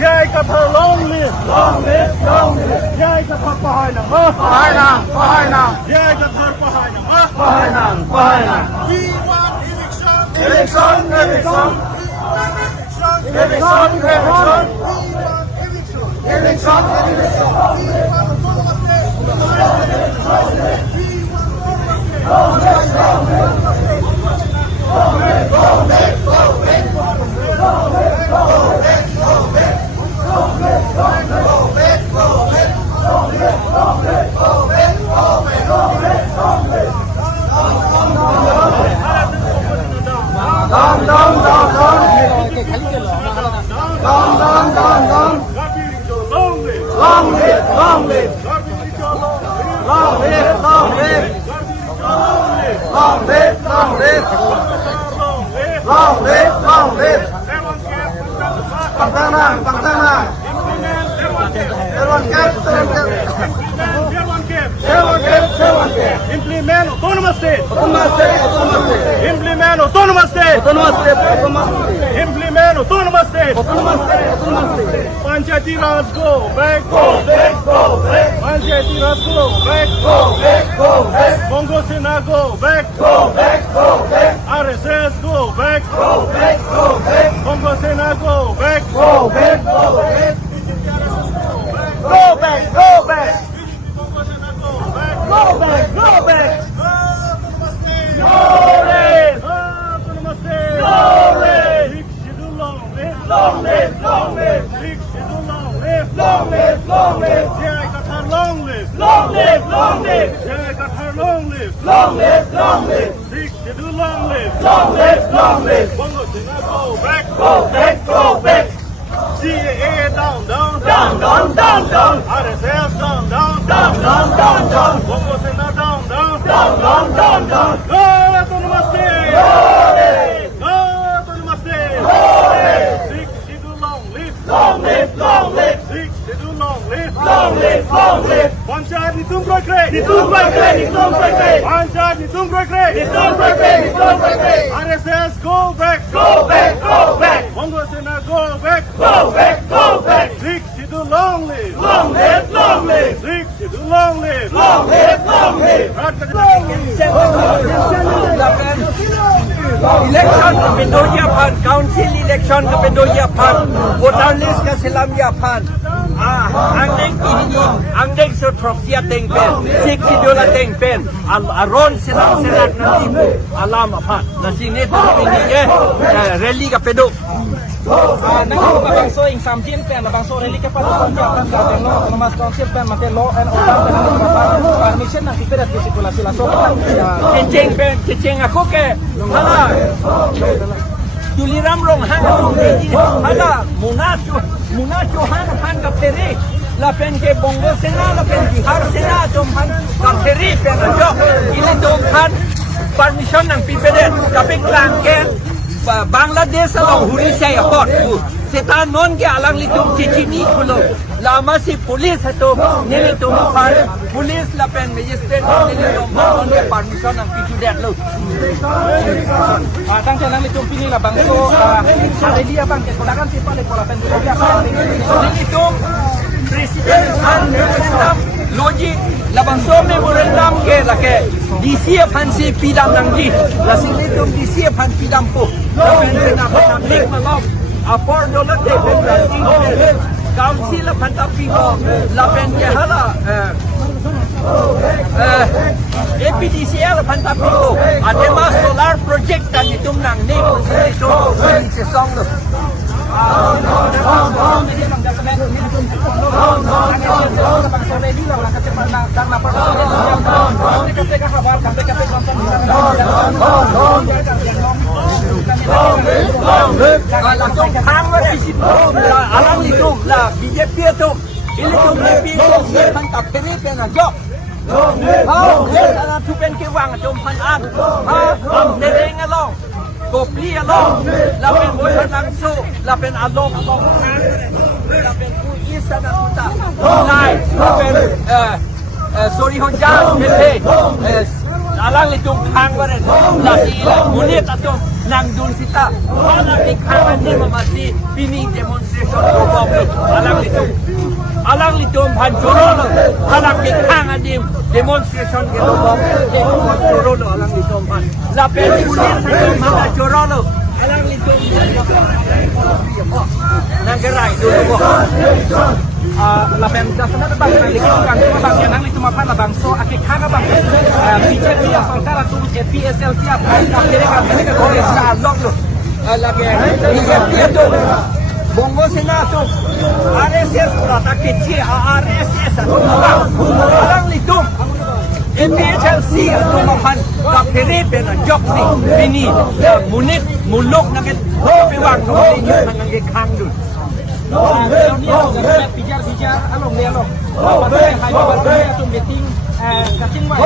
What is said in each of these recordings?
Jai Katha long live, Jai Katha Pahai Namah, Jai Katha Pahai Namah. We want election. Implement autonomous state. Implement autonomous state. Implement autonomous state. Panchayati Raj go back. Panchayati Raj go back. Bongo Sena go back. RSS go back. Bongo Sena go back. CAA down. RSS down. Bongo Sena down. Go autonomous state. Go autonomous state. Sikh schedule long live. Sikh schedule long live. Panchayat Nitum Prakre. Panchayat Nitum Prakre. RSS go back. Bongo Sena go back. Sikh schedule long live. Sikh schedule long live. Election เป็นโดยเยี่ยพัน Council Election ก็เป็นโดยเยี่ยพัน Voter List ก็สิลำเยี่ยพันอังเด็กอินยินอังเด็กสุดทรอกเสียเต็งเป็นซิกซิดูละเต็งเป็นอารอนสิลักนั่นที่อาลามพันนั่นสิ่งนี้ต้องเป็นอย่างนี้เรลลี่กับเป็นดู Naging bangso ing samjin pen bangso rally ke pada konjak dan nama konsep pen mate law and order dan permission na kita di sirkulasi langsung keceng aku ke hala Juliram rong hang hala munacho han ka peri la pen ke bongo sena la pen bihar sena jom han ka peri pen jo ile jom han permission nang pipede kapik langken Bangladesh alang huri saya hot setan non ke alang litum cicini kulo lama si polis itu nili tu mahal polis lapen magistrate nili tu mahal ke permission nang picu det lo tang channel litum pini la bangso ada dia bang ke kodakan si pale pola pen dia nili tu presiden han logi la bangso memorandum ke la ke DC pansi pidam nangji la sini tu DC pan pidam po lapen na public malom apor dollar de council pantapi ko lapen ke hala APDCL pantapi ko además solar project tan itum nang ni itu ni song lo alang itu lah BJP itu ini tu BJP itu siapa tak pilih dengan job. Oh, yes, anak tu างจมพันอันเดเรงอลองกบลี่อลองเราเป็นพลังสู้เราเป็นอารมณ์ของงานเราเป็นผู้อิสระตุตานายเป็นsorry honjang bete alang litong khang baret lagi munit atong nang dun sita alang ikhangan ni mamasi pining demonstration robong alang litong panjoro alang ikhangan ni demonstration ke robong joro alang litong pan lapen munit atong mga joro alang litong nang gerai dulu lapen dasarnya bang kan bang yang nang itu mapan bang so akik khaga bang BJP ya sarkar tu PSL siap kira kan ini kan boleh sah lock lo lagi BJP itu bongo sena tu RSS rata kecil RSS orang itu PSLC itu mapan tak kiri pena job ni munit muluk nangit piwang ni nangit khang dulu bijar along dia along pada hai pada tu meeting cutting mai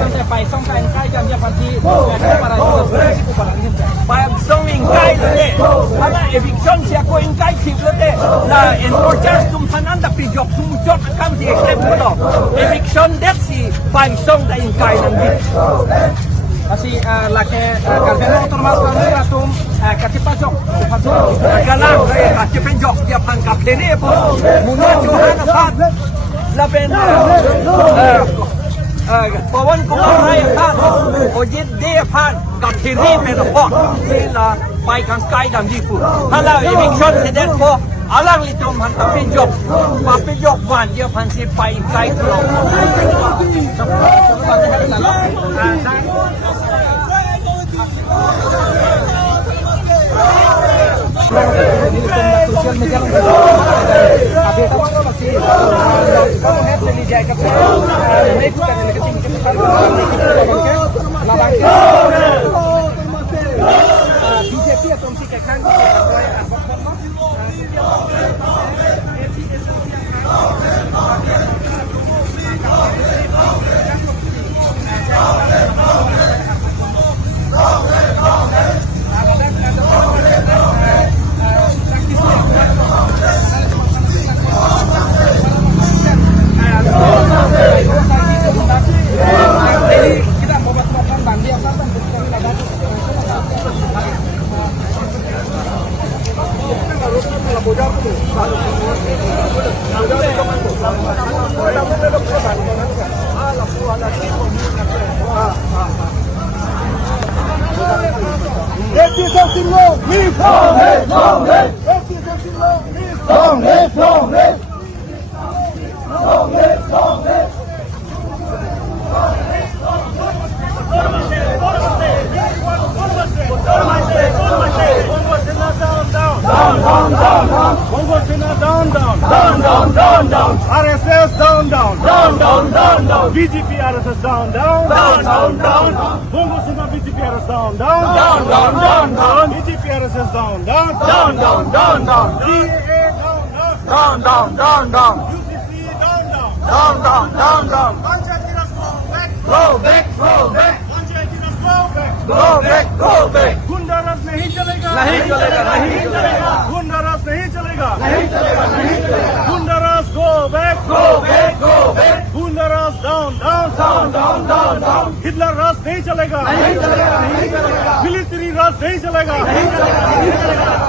sampai pai song kai kai kan dia pasti para itu para ni pai song ing kai le pada eviction sia ko ing kai khip le la enforcer tum panan da pi job tum job kam si extend ko eviction that si pai song da ing kai nang di kasi laki kalbeno otomas kami ratum katipajok galang katipenjok dia pangkap dene po muna johan afat laben pawan kumar rai afat ojit de afat katiri menopot sila pai kan sky dan dipu hala eviction sedet po alang litum hantar pinjok papinjok wan dia pansi pai kai tlo sosial media update apa masih kamu have to lijai ke next kan lagi kita labang BJP atau si kan kita mau buat makan bandi apa kan down. RSS down. BJP RSS down. Bongo Sena BJP RSS down. BJP RSS down. CAA down. UCC down. Panchayat go back. Panchayat go back. Goonda raj नहीं चलेगा गुंडाराज नहीं चलेगा गुंडाराज go back गुंडाराज down Hitler राज नहीं चलेगा मिलिट्री राज नहीं चलेगा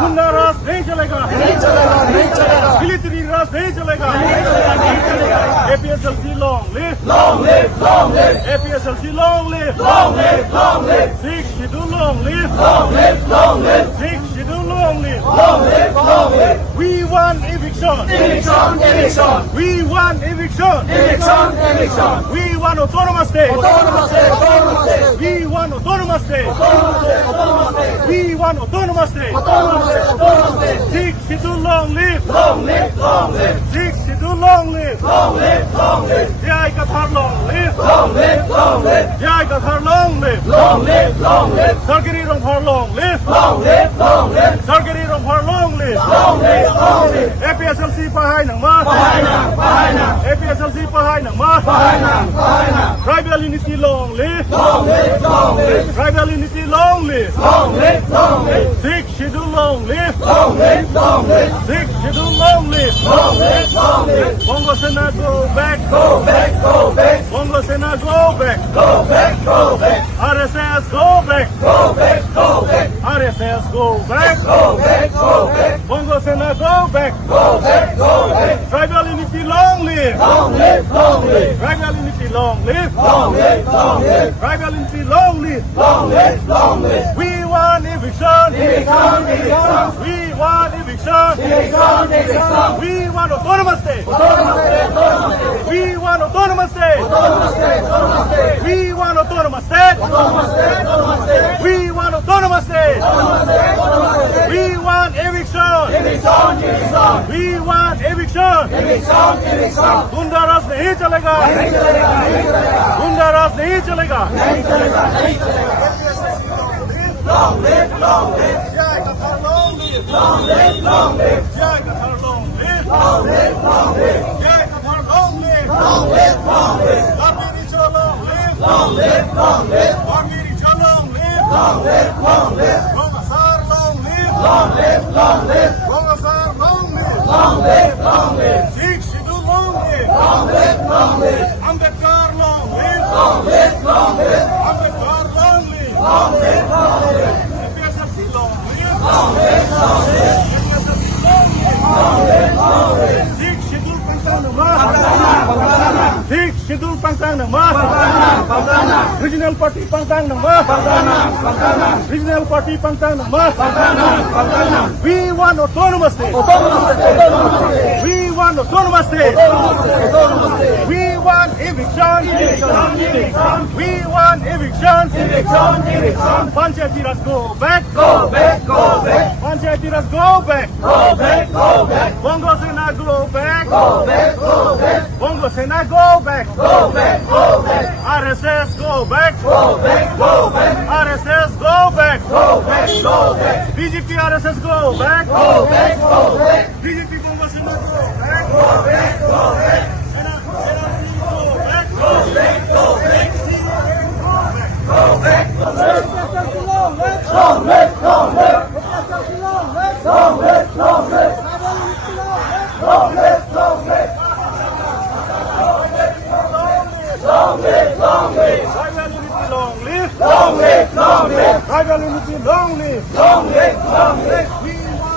गुंडा राज नहीं चलेगा मिलिट्री राज नहीं चलेगा APSLC long live APSLC long live Sikh schedule long live Sikh schedule long live We want eviction We want eviction We want autonomous state We want autonomous state We want autonomous state Sikh schedule long live Sikh schedule long live Jai Kathar long live Jai Kathar long live Sarkari Ronghar long live Sarkari Ronghar long live live. Long live, long live. APSLC pahay ng ma. Pahay na. APSLC pahay ng ma. Pahay na. Tribal unity long live. Long live, long live. Tribal unity long live. Long live, long live. Sixth schedule long live. Long live, long live. Sixth schedule long live. Long live, long live. Bongo Sena go back. Go back, go back. Bongo Sena go back. Go back, go back. RSS go back. Go back, go back. RSS go back. Go back, go back. Bongo Sena go back. Go back, go back. Tribal unity long live. Long live, long live. Tribal unity long live. Long live, long live. Tribal unity long live. Long live, long live. We want eviction. Eviction, eviction. We want eviction. Eviction, eviction. We want autonomous state. Autonomous state, autonomous state. We want autonomous state. Autonomous state, autonomous state. We want autonomous state. Autonomous state, autonomous state. We want autonomous state. Autonomous state, autonomous state. We want eviction. Eviction, eviction. We want eviction. Eviction, eviction. गुंडा राज नहीं चलेगा. नहीं चलेगा, नहीं चलेगा. गुंडा राज नहीं चलेगा. नहीं चलेगा, नहीं चलेगा. Long live, long live. Jai Kathar long live. Long live, long live. Jai Kathar long live. Long live, long live. Jai Kathar long live. Long live, long live. Lapiri Cho long live. Long live, long live. Wangiri Cho long live. Long live, long live. Rongasar long live. Long live, long live. Rongasar long live. Long live, long live. Sixth schedule long live. Long live, long live. Ambedkar long live. Long live, long live. Ambedkar long live. Long live, long live. APSLC long live. Long live, long live. APSLC long live. Long live, long live. Sixth schedule pangtang ng ma. Pagdana. Sixth schedule pangtang ng ma. Pagdana. Regional party pangtang ng ma. Pagdana. Regional party pangtang ng ma. Pagdana. We want autonomous state. Autonomous state. Autonomous state. We want autonomous state. Autonomous state. Autonomous state. We want eviction. Eviction. Eviction. We want eviction. Eviction. Eviction. Panchayati Raj go back. Go back. Go back. Panchayati Raj go back. Go back. Go back. Bongo Sena go back. Go back. Go back. Bongo Sena go back. Go back. Go back. RSS go back. Go back. Go back. RSS go back. Go back. Go back. BJP RSS go back. Go back. Go back. BJP Bongo Sena go back. Go back. Go back. NRC go back. Go back. Go back. Go back. Go back. Long live. Long live. Long live. Long live. Long live. Long live. Long live. Long live, long live. Tribal unity long live. Long live, long live. Tribal unity long live. Long live, long live. We want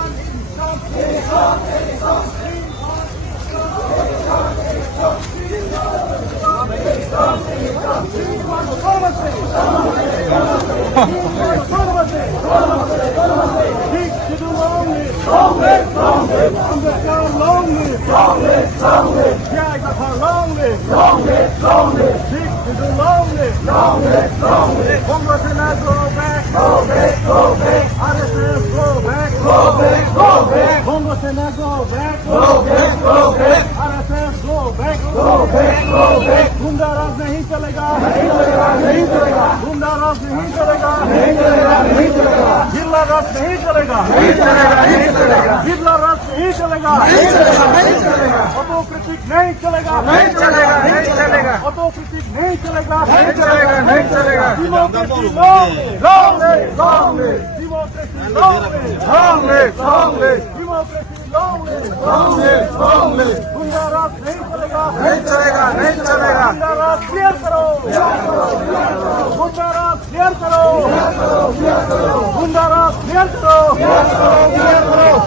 Long live, long live. Ambedkar long live. Long live, long live. Jai Kathar long live. Long live, long live. Sikh Hindu long live. Long live, long live. Bongo Sena go back. Go back, go back. RSS go back. Go back, go back. Bongo Sena go back. Go back, go back. RSS go back. Go back, go back. गुंडा राज नहीं चलेगा. नहीं चलेगा, नहीं चलेगा. गुंडा राज नहीं चलेगा. नहीं चलेगा, नहीं चलेगा. जिला राज नहीं चलेगा. नहीं चलेगा, नहीं चलेगा. जिला राज नहीं चलेगा. नहीं चलेगा, नहीं चलेगा. ऑटोक्रेटिक नहीं चलेगा. नहीं चलेगा, नहीं चलेगा. ऑटोक्रेटिक नहीं चलेगा. नहीं चलेगा, नहीं चलेगा. Democracy long live. Long live, long live. Democracy long live. Long live, long live. Democracy long live. Long live, long live. गुंडा राज नहीं चलेगा. नहीं चलेगा, नहीं चलेगा. गुंडा राज क्लियर करो. गुंडा राज क्लियर करो. गुंडा राज क्लियर करो.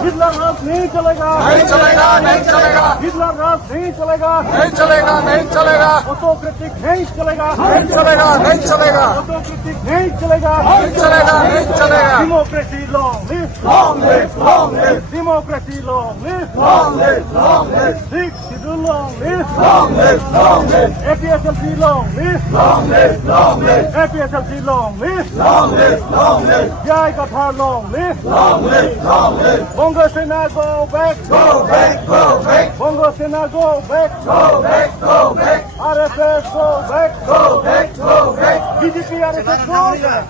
हिटलर राज नहीं चलेगा. नहीं चलेगा, नहीं चलेगा. हिटलर राज नहीं चलेगा. नहीं चलेगा, नहीं चलेगा. ऑटोक्रेटिक नहीं चलेगा. नहीं चलेगा, नहीं चलेगा. ऑटोक्रेटिक नहीं चलेगा. नहीं चलेगा, नहीं चलेगा. Democracy long live. Long live, long live. Democracy long live. Long live, long live. Sikh schedule long live. Long live, long live. APSLC long live. Long live, long live. APSLC long live. Long live, long live. Jai Kathar long live. Long live, long live. Bongo Sena go back. Go back, go back. Bongo Sena go back. Go back, go back. RSS go back. Go back, go back. BJP RSS go back.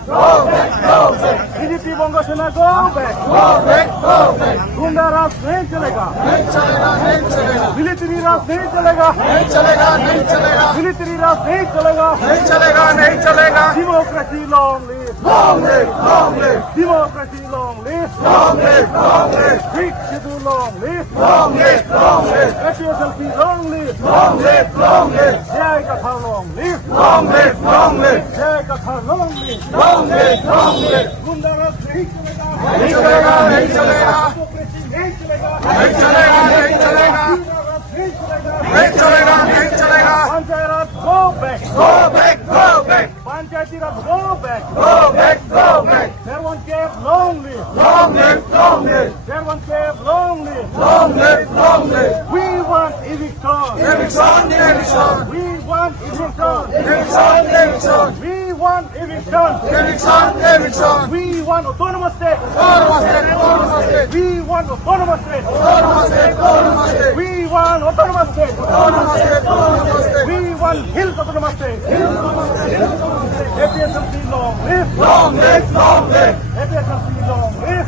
BJP Bongo Sena go back. गुंडा राज नहीं चलेगा. Military राज नहीं चलेगा. Military राज नहीं चलेगा. Democracy long live. Democracy long live. Big schedule long live. SPSLC long live. Jai Katha long live. Jai Katha long live. गुंडा राज नहीं चलेगा. डेमोक्रेसी नहीं चलेगा. पंचायत राज go back. Panchayati Raj go back. There one cave long live. There one cave long live. We want eviction. We want eviction. We want eviction. We want autonomous state. We want autonomous state. We want autonomous state. We want hills autonomous state. APSLC long live. APSLC long live.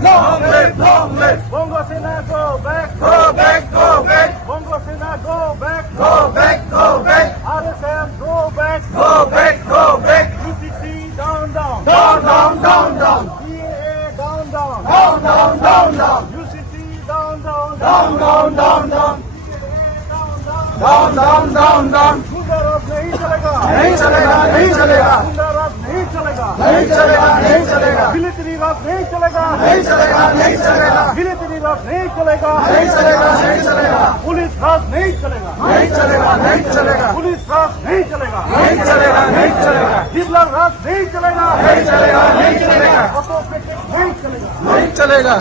Bongo Sena go back. Bongo Sena go back. RSM go back. UCC down. CAA down. UCC down. गुंडा राज नहीं चलेगा. गुंडा राज नहीं चलेगा. Military राज नहीं चलेगा. Military राज नहीं चलेगा. पुलिस राज नहीं चलेगा. पुलिस राज नहीं चलेगा. हिटलर राज नहीं चलेगा. ऑटोक्रेटिक नहीं चलेगा.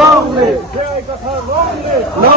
Long live. Jai Katha long live. We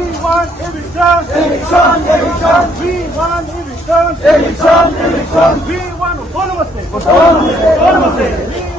want eviction. We want eviction. We want autonomous state.